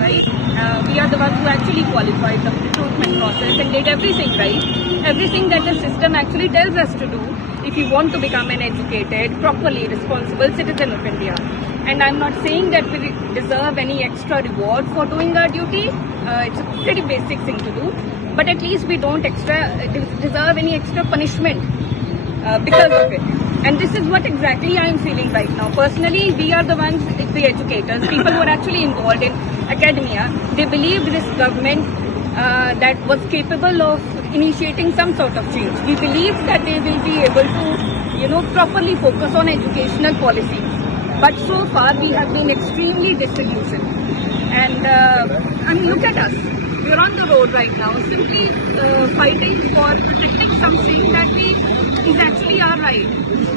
right? We are the ones who actually qualified the recruitment process and did everything right. Everything that the system actually tells us to do if you want to become an educated, properly responsible citizen of India. And I'm not saying that we deserve any extra reward for doing our duty. It's a pretty basic thing to do. But at least we don't deserve any extra punishment because of it. And this is what exactly I am feeling right now. Personally, we are the ones, the educators, people who are actually involved in academia. They believed this government that was capable of initiating some sort of change. We believed that they will be able to, properly focus on educational policies. But so far, we have been extremely disillusioned. And look at us. We are on the road right now, simply fighting for protecting something that is actually our right.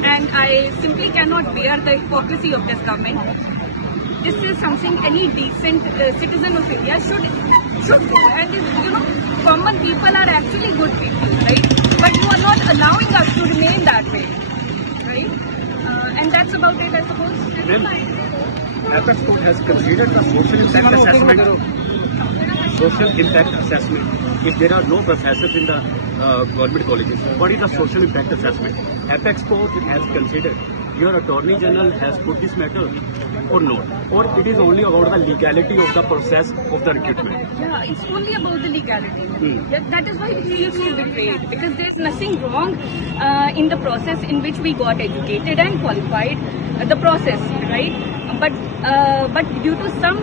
And I simply cannot bear the hypocrisy of this government. This is something any decent citizen of India should do. And common people are actually good people, right? But you are not allowing us to remain that way, right? And that's about it, I suppose. Apex Court has considered the social impact assessment. Social impact assessment. If there are no professors in the government colleges, what is the social impact assessment? Apex Court has considered. Your Attorney General has put this matter or not? Or it is only about the legality of the process of the recruitment? Yeah, it's only about the legality. That is why it feels so betrayed, because there's nothing wrong in the process in which we got educated and qualified, the process, right? But due to some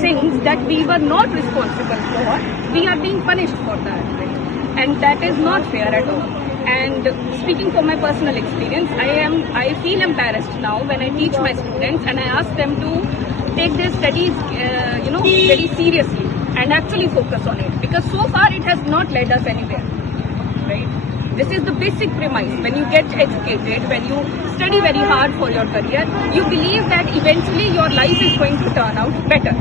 things that we were not responsible for, we are being punished for that, right? And that is not fair at all. And speaking from my personal experience, I feel embarrassed now when I teach my students and I ask them to take their studies, very seriously and actually focus on it. Because so far it has not led us anywhere, right? This is the basic premise. When you get educated, when you study very hard for your career, you believe that eventually your life is going to turn out better,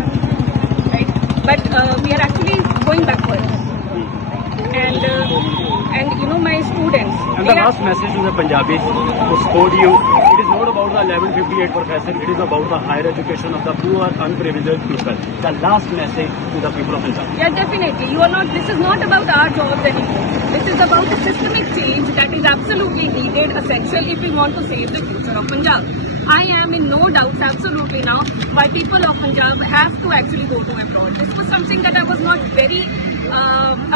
right? But we are actually going backwards. And my students. And the last message to the Punjabis who support you, it is not about the 1158 professor, it is about the higher education of the poor, unprivileged people. The last message to the people of Punjab. Yeah, definitely. This is not about our jobs anymore. This is about a systemic change that is absolutely needed, essential if we want to save the future of Punjab. I am in no doubt absolutely now why people of Punjab have to actually go to abroad. This was something that I was not very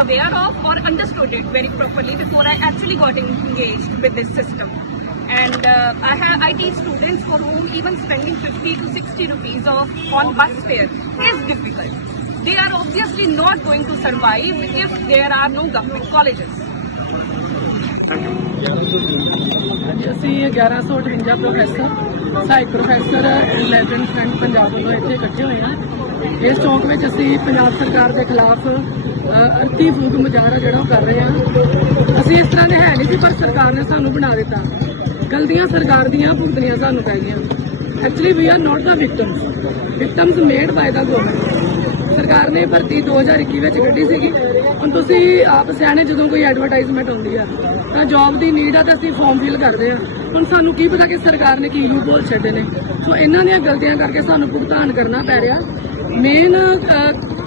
aware of or understood it very properly before I actually got engaged with this system. And I teach students for whom even spending 50 to 60 rupees on bus fare is difficult. They are obviously not going to survive if there are no government colleges. ਅਸੀਂ 1158 ਪ੍ਰੋਫੈਸਰ ਸਹਾਇਕ ਪ੍ਰੋਫੈਸਰ 11 ਫਰੈਂਡ ਪੰਜਾਬ ਵੱਲੋਂ ਇੱਥੇ ਇਕੱਠੇ ਹੋਏ ਹਾਂ। ਇਸ ਚੌਂਕ ਵਿੱਚ ਅਸੀਂ ਪੰਜਾਬ ਸਰਕਾਰ ਦੇ ਖਿਲਾਫ ਅਰਥੀ ਫੂਕ ਮੁਜ਼ਾਹਰਾ ਜਿਹੜਾ ਉਹ ਕਰ ਰਹੇ ਹਾਂ। ਅਸੀਂ ਇਸ ਤਰ੍ਹਾਂ ਦੇ ਹੈ ਨਹੀਂ ਸੀ, ਪਰ ਸਰਕਾਰ ਨੇ ਸਾਨੂੰ ਬਣਾ ਦਿੱਤਾ। ਗਲਤੀਆਂ ਸਰਕਾਰ ਦੀਆਂ ਭੁਗਤਣੀਆਂ ਸਾਨੂੰ ਪੈ ਗਈਆਂ। Actually we are not the victims made by the government. ਸਰਕਾਰ ਨੇ ਭਰਤੀ 2021 ਵਿੱਚ ਕੱਢੀ ਸੀਗੀ। ਹੁਣ ਤੁਸੀਂ ਆਪ ਸਿਆਣੇ, ਜਦੋਂ ਕੋਈ ਐਡਵਰਟਾਈਜ਼ਮੈਂਟ ਆਉਂਦੀ ਆ ਤਾਂ ਜੌਬ ਦੀ ਨੀਡ ਆ ਤਾਂ ਅਸੀਂ ਫਾਰਮ ਫਿਲ ਕਰਦੇ ਆ। ਹੁਣ ਸਾਨੂੰ ਕੀ ਪਤਾ ਕਿ ਸਰਕਾਰ ਨੇ ਕੀ ਲੂਪਹੋਲ ਛੱਡੇ ਨੇ। ਸੋ ਇਹਨਾਂ ਦੀਆਂ ਗਲਤੀਆਂ ਕਰਕੇ ਸਾਨੂੰ ਭੁਗਤਾਨ ਕਰਨਾ ਪੈ ਰਿਹਾ। ਮੇਨ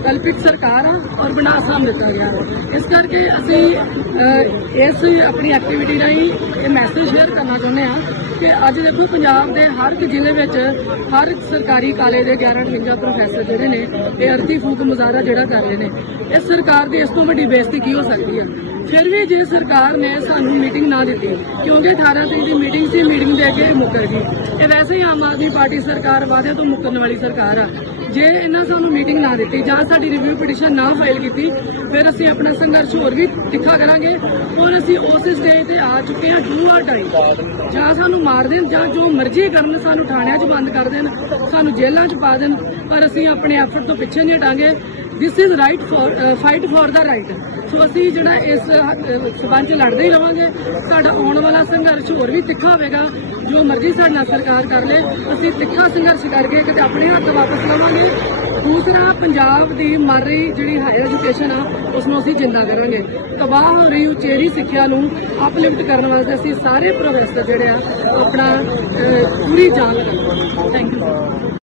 ਕਲਪਿਤ ਸਰਕਾਰ ਆ ਔਰ ਬਣਾ ਸਾਨੂੰ ਦਿੱਤਾ ਗਿਆ। ਇਸ ਕਰਕੇ ਅਸੀਂ ਇਸ ਆਪਣੀ ਐਕਟੀਵਿਟੀ ਰਾਹੀਂ ਇਹ ਮੈਸੇਜ ਸ਼ੇਅਰ ਕਰਨਾ ਚਾਹੁੰਦੇ ਆ ਕਿ ਅੱਜ ਦੇਖੋ ਪੰਜਾਬ ਦੇ ਹਰ ਇੱਕ ਜ਼ਿਲ੍ਹੇ ਵਿੱਚ ਹਰ ਸਰਕਾਰੀ ਕਾਲਜ ਦੇ 1158 ਪ੍ਰੋਫੈਸਰ ਜਿਹੜੇ ਨੇ ਇਹ ਅਰਥੀ ਫੂਕ ਮੁਜ਼ਾਹਰਾ ਜਿਹੜਾ ਕਰ ਰਹੇ ਨੇ। ਇਸ ਸਰਕਾਰ ਦੀ ਇਸ ਤੋਂ ਵੱਡੀ ਬੇਇੱਜ਼ਤੀ ਕੀ ਹੋ ਸਕਦੀ ਆ। ਫਿਰ ਵੀ ਜੇ ਸਰਕਾਰ ਨੇ ਸਾਨੂੰ ਮੀਟਿੰਗ ਨਾ ਦਿੱਤੀ, ਕਿਉਂਕਿ 18 ਤਰੀਕ ਦੀ ਮੀਟਿੰਗ ਸੀ, ਮੀਟਿੰਗ ਦੇ ਕੇ ਮੁੱਕਰ ਗਈ। ਇਹ ਵੈਸੇ ਹੀ ਆਮ ਆਦਮੀ ਪਾਰਟੀ ਸਰਕਾਰ ਵਾਅਦਿਆਂ ਤੋਂ ਮੁੱਕਰਨ ਵਾਲੀ ਸਰਕਾਰ ਆ। ਜੇ ਇਹਨਾਂ ਸਾਨੂੰ ਮੀਟਿੰਗ ਨਾ ਦਿੱਤੀ ਜਾਂ ਸਾਡੀ ਰਿਵਿਊ ਪਟੀਸ਼ਨ ਨਾ ਫਾਈਲ ਕੀਤੀ, ਫਿਰ ਅਸੀਂ ਆਪਣਾ ਸੰਘਰਸ਼ ਹੋਰ ਵੀ ਤਿੱਖਾ ਕਰਾਂਗੇ। ਔਰ ਅਸੀਂ ਉਸ ਸਟੇਜ ਤੇ ਆ ਚੁੱਕੇ ਹਾਂ, ਡੂ ਆਰ ਡਾਈ। ਜਾਂ ਸਾਨੂੰ ਮਾਰ ਦੇਣ ਜਾਂ ਜੋ ਮਰਜ਼ੀ ਕਰਨ, ਸਾਨੂੰ ਥਾਣਿਆਂ 'ਚ ਬੰਦ ਕਰ ਦੇਣ, ਸਾਨੂੰ ਜੇਲ੍ਹਾਂ 'ਚ ਪਾ ਦੇਣ, ਪਰ ਅਸੀਂ ਆਪਣੇ ਐਫਰਟ ਤੋਂ ਪਿੱਛੇ ਨਹੀਂ ਹਟਾਂਗੇ। This is right fight for the right. So ਅਸੀਂ ਜਿਹੜਾ ਇਸ ਸਬੰਧ 'ਚ ਲੜਦੇ ਹੀ ਰਵਾਂਗੇ। ਸਾਡਾ ਆਉਣ ਵਾਲਾ ਸੰਘਰਸ਼ ਹੋਰ ਵੀ ਤਿੱਖਾ ਹੋਵੇਗਾ। ਜੋ ਮਰਜ਼ੀ ਸਾਡੇ ਨਾਲ ਸਰਕਾਰ ਕਰ ਲੇ, ਅਸੀਂ ਤਿੱਖਾ ਸੰਘਰਸ਼ ਕਰਕੇ ਕਿਤੇ ਆਪਣੇ ਹੱਕ ਵਾਪਸ ਲਵਾਂਗੇ। ਦੂਸਰਾ, ਪੰਜਾਬ ਦੀ ਮਰ ਰਹੀ ਜਿਹੜੀ ਹਾਇਰ ਐਜੂਕੇਸ਼ਨ ਆ ਉਸ ਨੂੰ ਅਸੀਂ ਜਿੰਦਾ ਕਰਾਂਗੇ। ਤਬਾਹ ਹੋ ਰਹੀ ਉਚੇਰੀ ਸਿੱਖਿਆ ਨੂੰ ਅਪਲਿਫਟ ਕਰਨ ਵਾਸਤੇ ਅਸੀਂ ਸਾਰੇ ਪ੍ਰੋਫੈਸਰ ਜਿਹੜੇ ਆ ਆਪਣਾ ਪੂਰੀ ਜਾਨ ਲਗਾਵਾਂਗੇ। Thank you.